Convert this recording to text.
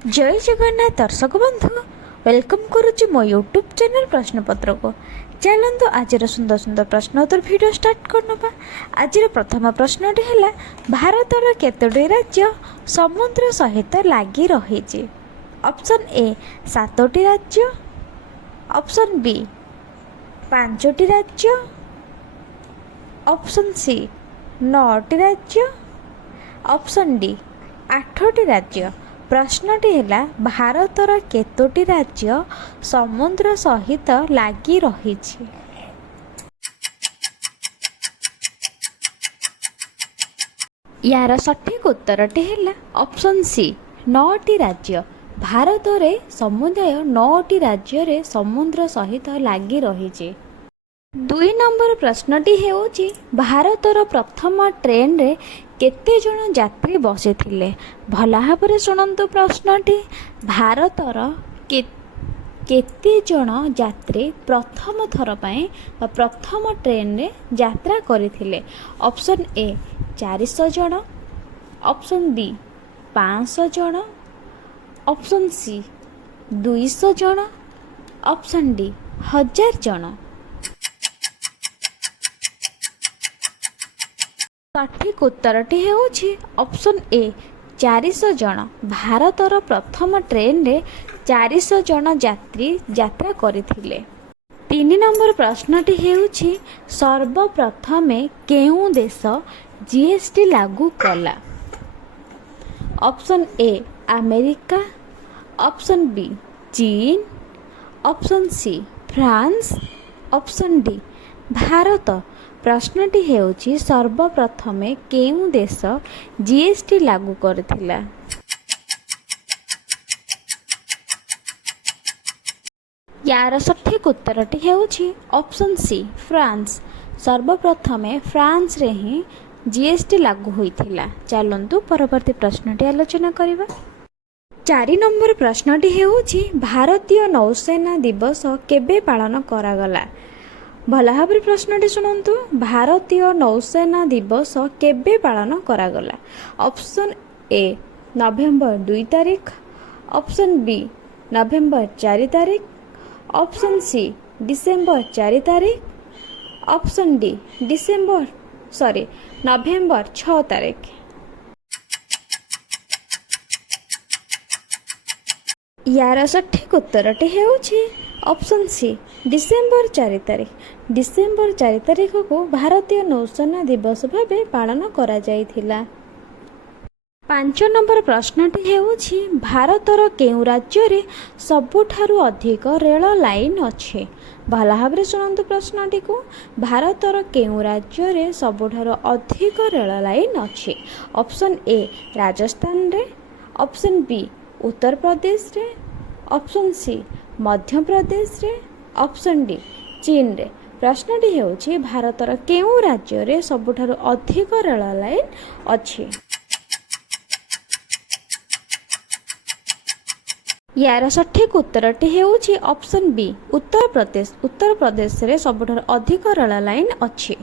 जय जगन्नाथ दर्शक बंधु वेलकम करुच्ची मो यूट्यूब चैनल प्रश्नपत्र को। चलतु आज सुंदर सुंदर प्रश्नोत्तर वीडियो स्टार्ट करनबा। आज प्रथम प्रश्नटी है भारतर केतोटी राज्य समुद्र सहित लगी रही। ऑप्शन ए 7टी राज्य, ऑप्शन बी 5टी राज्य, ऑप्शन सी 9टी राज्य, ऑप्शन डी 8टी राज्य। प्रश्नटी है भारतर केतोटी राज्य समुद्र सहित लगी रही। यार सठिक उत्तरटी है ऑप्शन सी 9टी राज्य। भारत में समुदाय 9टी राज्य रे समुद्र सहित लगी रही। 2 नंबर प्रश्नटी हेउची भारतर प्रथम ट्रेन रे केते जन यात्री बसिथिले। भल भाव शुणु प्रश्नटी। भारतर केते जन यात्री प्रथम थर पाए प्रथम ट्रेन रे यात्रा करथिले। ऑप्शन ए 400 जन, ऑप्शन बी 500 जन, ऑप्शन सी 200 जन, ऑप्शन डी 1000 जन। सठिक उत्तरटी हेउछि ऑप्शन ए 400 जन। भारतर प्रथम ट्रेन रे 400 जन यात्री यात्रा करथिले। 3 नंबर प्रश्नटी हेउछि सर्वप्रथमे केउं देश जीएसटी लागू कला। Option A America, option B चीन, option C France, option D Bharat. प्रश्नटी हेउछि सर्वप्रथमे केउं देश जीएसटी लागू करथिला। यार सठिक उत्तरटी हेउछि ऑप्शन सी फ्रांस। सर्वप्रथमे फ्रांस रे ही जीएसटी लागू होइथिला। चलंतु परवर्ती प्रश्नटी आलोचना करिबा। 4 नंबर प्रश्नटी हेउछि भारतीय नौसेना दिवस केबे पालन करागला। भल भाव प्रश्नटी शुणु। भारतीय नौसेना दिवस केबे पालन करागला। ऑप्शन ए नवेम्बर 2 तारिख, ऑप्शन बी नवेम्बर 4 तारिख, ऑप्शन सी डिसेम्बर 4 तारिख, ऑप्शन डी नवेम्बर 6 तारिख। यार सठिक उत्तरटी हेउछि ऑप्शन सी डिसेम्बर 4 तारिख। डिसेम्बर 4 तारिख को भारतीय नौसेना दिवस भावे पालन करा जाइथिला। 5 नंबर प्रश्नटी हेउछि भारतर केउं राज्य रे सबुठारु अधिक रेल लाइन अछि। भल भाव शुणु प्रश्नटी को। भारतर केउं राज्य रे सबुठारु अधिक रेल लाइन अछि। ऑप्शन ए राजस्थान रे, ऑप्शन बी उत्तर प्रदेश रे, ऑप्शन सी मध्य प्रदेश रे, ऑप्शन डी चीन रे। प्रश्नटी हेउछि भारतर केउं राज्य रे सबुठारु अधिक रेल लाइन अछि। यार सठिक उत्तरटी हेउछि ऑप्शन बी उत्तर प्रदेश। उत्तर प्रदेश रे सबुठारु अधिक रेल लाइन अछि।